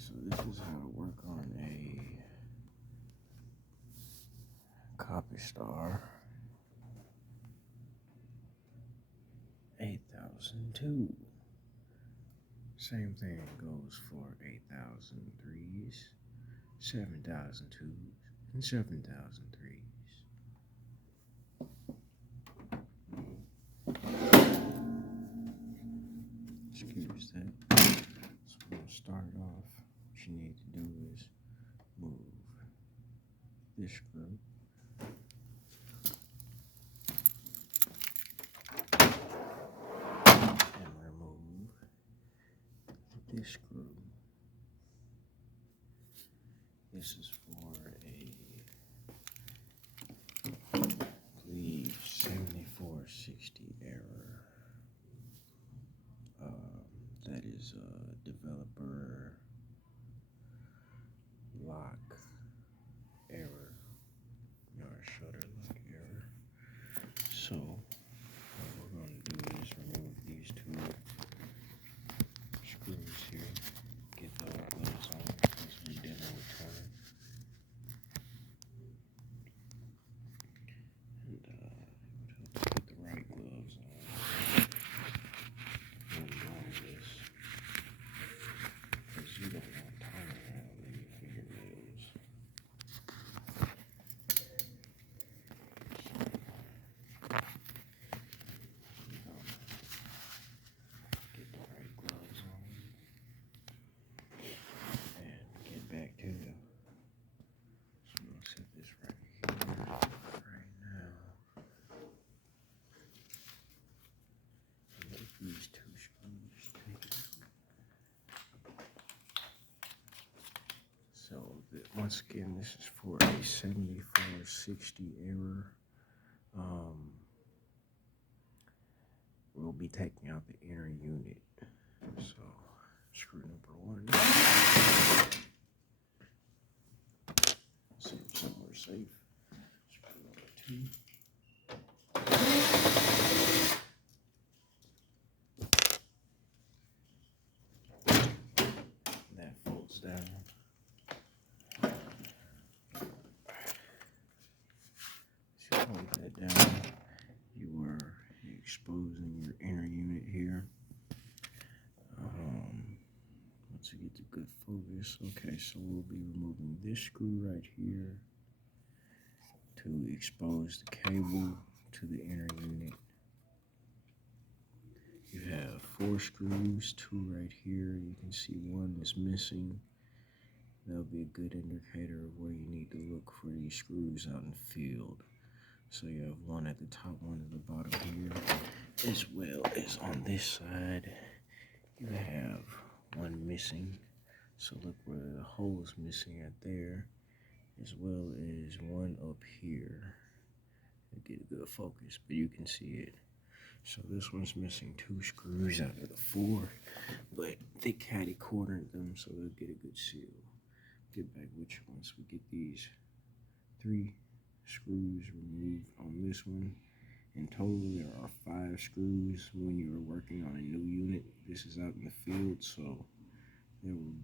So this is how to work on a Copystar 8002. Same thing goes for 8003s, 7002s, and 7003s. Excuse that. So we're going to start off. What you need to do is move this screw. And remove this screw. This is for I believe 7460 error. That is a developer lock error, or shutter lock error. So what we're going to do is remove these two screws here, get the gloves on because we're dealing with turning. And put the right gloves on when doing this, because you don't want turning around in your fingernails. Get the right gloves on and get back to you. So I'm going to set this right here, right now. Make these two screws tight. So once again, this is for a 7460 error. We'll be taking out the inner unit. So screw number one. Somewhere safe. Screw number two. That folds down. So hold that down. You are exposing your inner unit here. Once you get to good focus. Okay, so we'll be removing this screw right here to expose the cable to the inner unit. You have 4 screws, 2 right here. You can see one is missing. That'll be a good indicator of where you need to look for these screws out in the field. So you have one at the top, one at the bottom here, as well as on this side. You have one missing. So look where the hole is missing right there, as well as one up here. You'll get a good focus, but you can see it. So this one's missing 2 screws out of the 4, but they catty cornered them, so they'll get a good seal. Get back with you once we get these 3 screws removed on this one. In total, there are 5 screws when you are working on a new unit. This is out in the field, so there will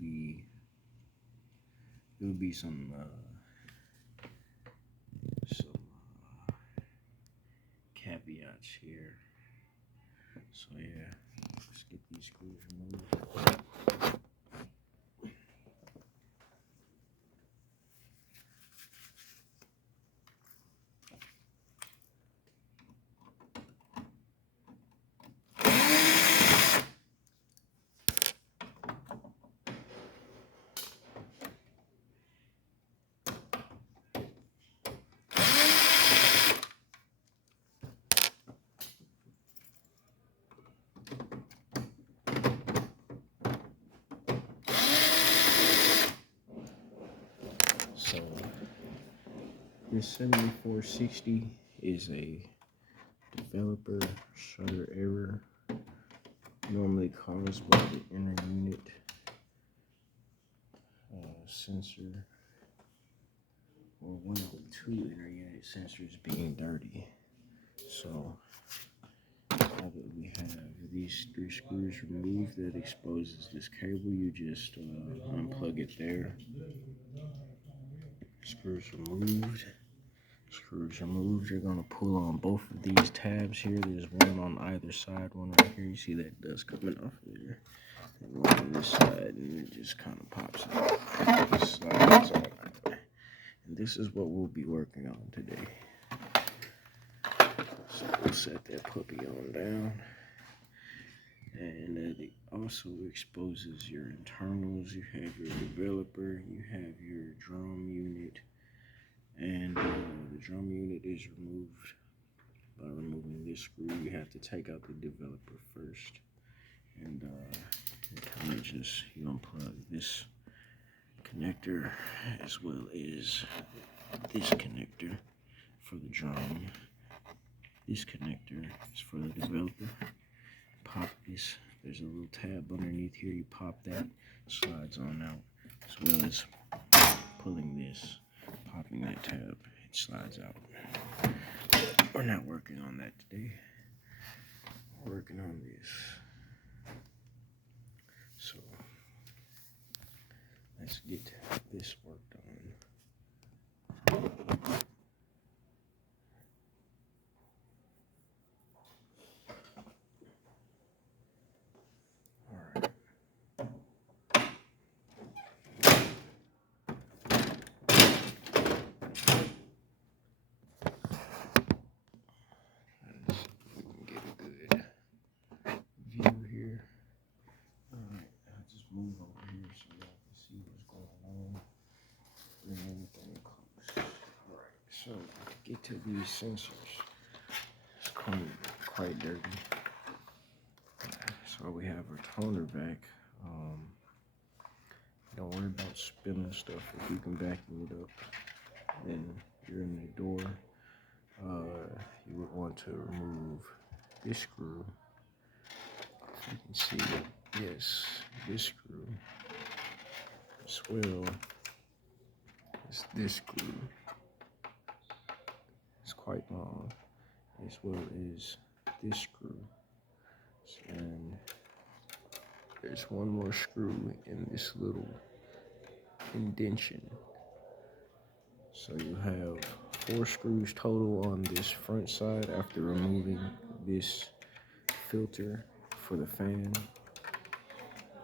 be some caveats here. So yeah, let's get these screws removed. So this 7460 is a developer shutter error, normally caused by the inner unit sensor, or one of the 2 inner unit sensors being dirty. So now that we have these 3 screws removed, that exposes this cable. You just unplug it there. Screws removed. Screws removed. You're going to pull on both of these tabs here. There's one on either side, one right here. You see that dust coming off of there. And one on this side, and it just kind of pops out. It slides out. And this is what we'll be working on today. So we'll set that puppy on down. And it also exposes your internals. You have your developer, you have your drum unit, and the drum unit is removed by removing this screw. You have to take out the developer first, and kind of just you unplug this connector as well as this connector for the drum. This connector is for the developer. Pop this. There's a little tab underneath here. You pop that, slides on out, as well as pulling this, popping that tab, it slides out. We're not working on that today. We're working on this. So let's get this work done. Move over here so y'all can see what's going on. Bring everything close. Alright, so get to these sensors. It's quite dirty. So we have our toner back. Don't worry about spilling stuff. If you can vacuum it up, then you're in the door. You would want to remove this screw. You can see that. Yes, this screw as well as this screw. It's quite long, as well as this screw. And there's one more screw in this little indentation. So you have 4 screws total on this front side after removing this filter for the fan.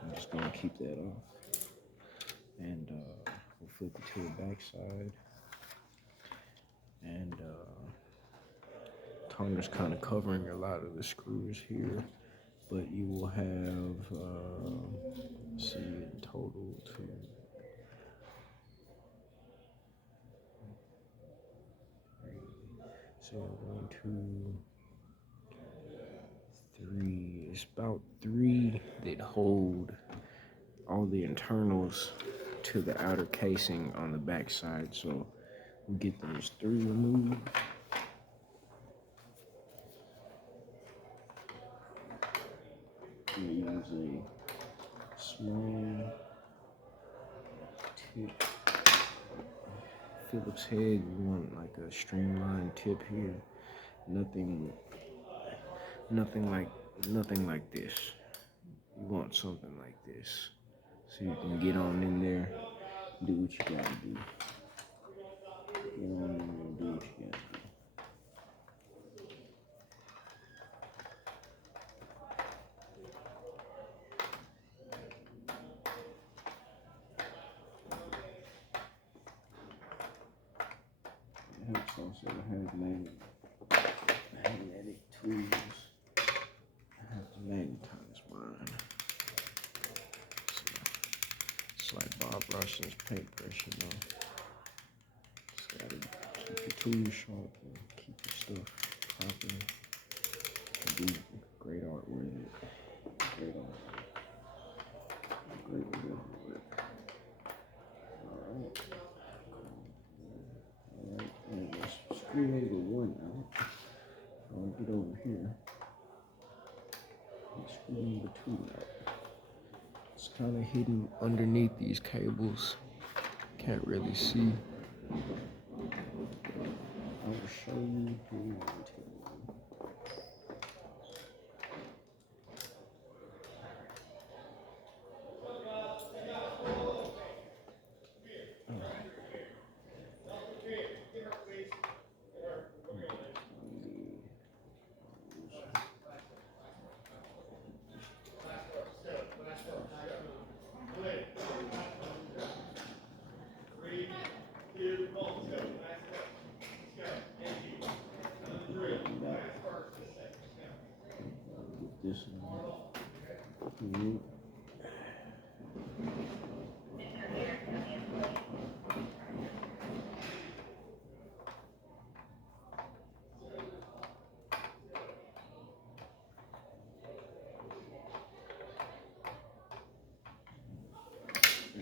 I'm just gonna keep that off, and we'll flip it to the back side, and toner's kind of covering a lot of the screws here, but you will have, let's see, in total 2, so 1, 2, 3, it's about 3 that hold all the internals to the outer casing on the back side. So we'll get those 3 removed. We use a small tip Phillips head. You want like a streamlined tip here. Nothing like this. You want something like this, so you can get on in there, do what you gotta do. Get on in there and do what you gotta do. It helps also to have magnetic tools. I have to magnetize mine. It's like Bob Ross's paintbrush, you know. Just gotta keep your tools sharp and keep your stuff proper. And do great art with it. Great art. Great with it. Alright. Alright, and let's screw over 1 out. I'll get over here. And screw number 2 out. It's kind of hidden underneath these cables. Can't really see. I will show you here until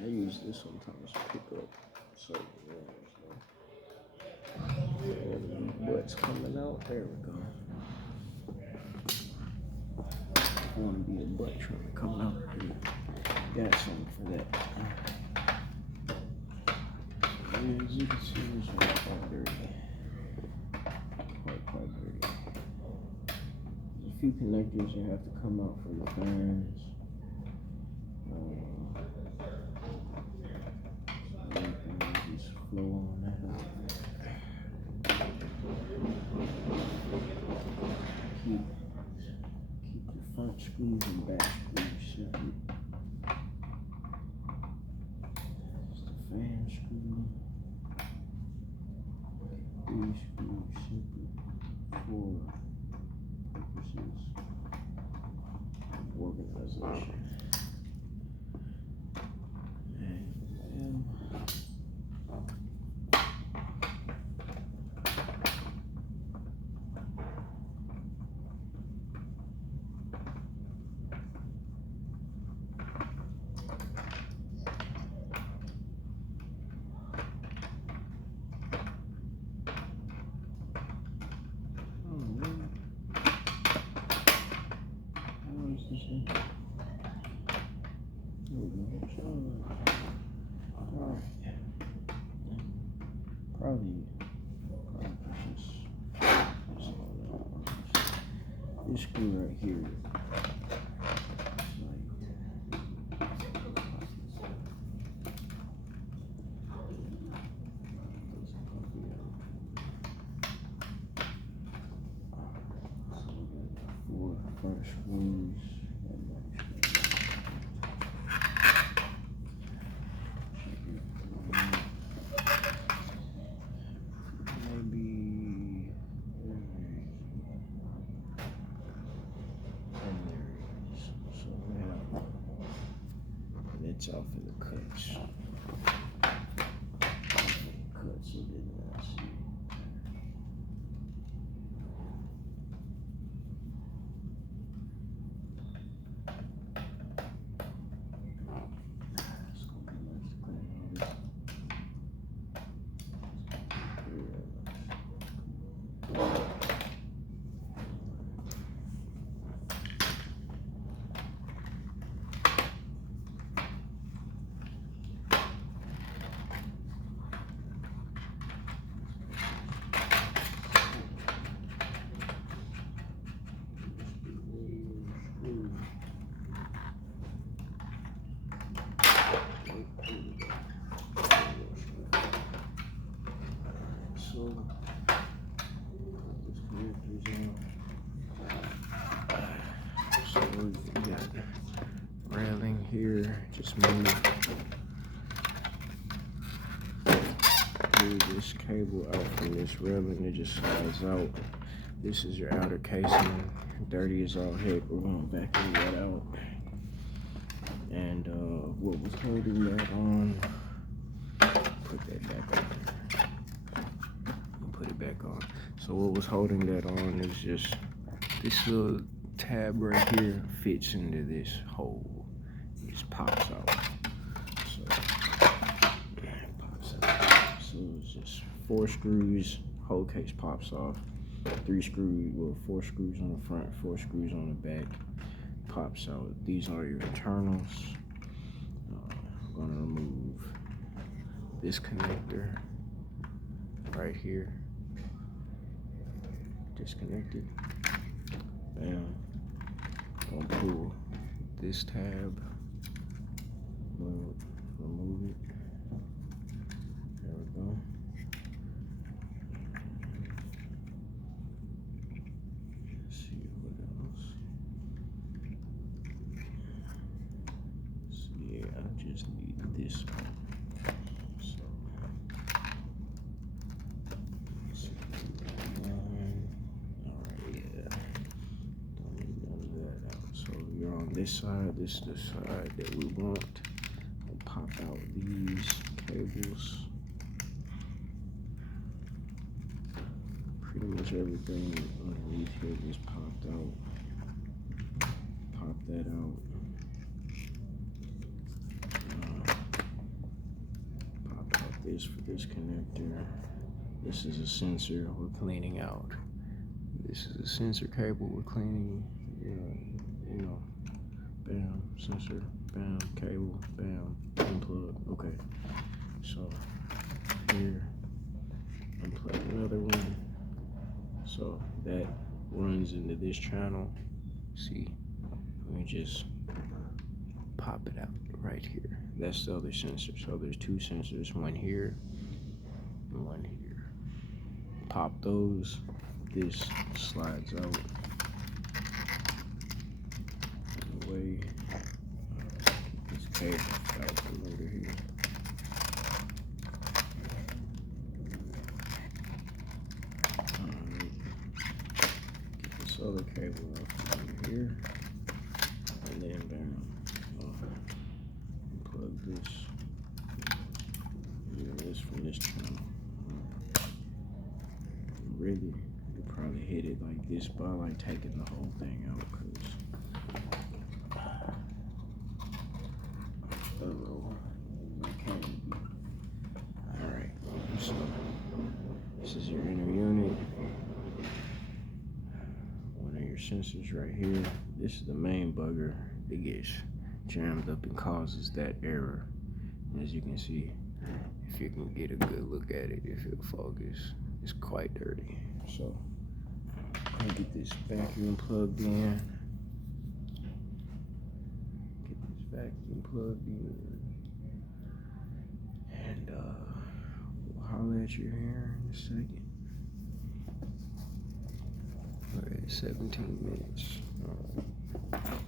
I use this sometimes to pick up certain ones. Butts coming out. There we go. I want to be a butt trying to come out. Got something for that. And as you can see, this one's quite dirty. Quite dirty. There's a few connectors you have to come out for the fans. Just flow on that. Keep the front screws and back screws separate. Just the fan screw. These screws separate for purposes of organization. Probably this screw right here. Four front screws. It's off of the cuts. Cuts you did not see. It's gonna be nice to clean all this. So we got railing here, just move this cable out from this railing, it just slides out. This is your outer casing, dirty as all heck, we're gonna vacuum that out. And what was holding that on, put that back on. Put it back on. So what was holding that on is just this little tab right here fits into this hole. It just pops out. So it pops out. So it's just 4 screws, whole case pops off. 3 screws, well, 4 screws on the front, 4 screws on the back, pops out. These are your internals. I'm gonna remove this connector right here. Disconnected. Bam. Gonna pull this tab. Remove it. There we go. Let's see what else. So yeah, I just need this one. This side, this is the side that we want. We'll pop out these cables. Pretty much everything underneath here just popped out. Pop that out. this for this connector. This is a sensor we're cleaning out. This is a sensor cable we're cleaning. You know, bam, sensor, bam, cable, bam, unplug. Okay, so here, unplug another one. So that runs into this channel. See, we just pop it out right here. That's the other sensor. So there's two sensors, one here and one here. Pop those. This slides out. Way. This cable out from over here. Alright. Get this other cable off from over here. And then bam. Plug this. And this from this channel. Really, you probably hit it like this by like taking the whole thing out, cause alright, so this is your inner unit. One of your sensors right here. This is the main bugger that gets jammed up and causes that error. As you can see, if you can get a good look at it, if it'll focus, it's quite dirty. So I'm gonna get this vacuum plugged in. Vacuum plugged in, and we'll holler at you here in a second. We're at 17 minutes. All right.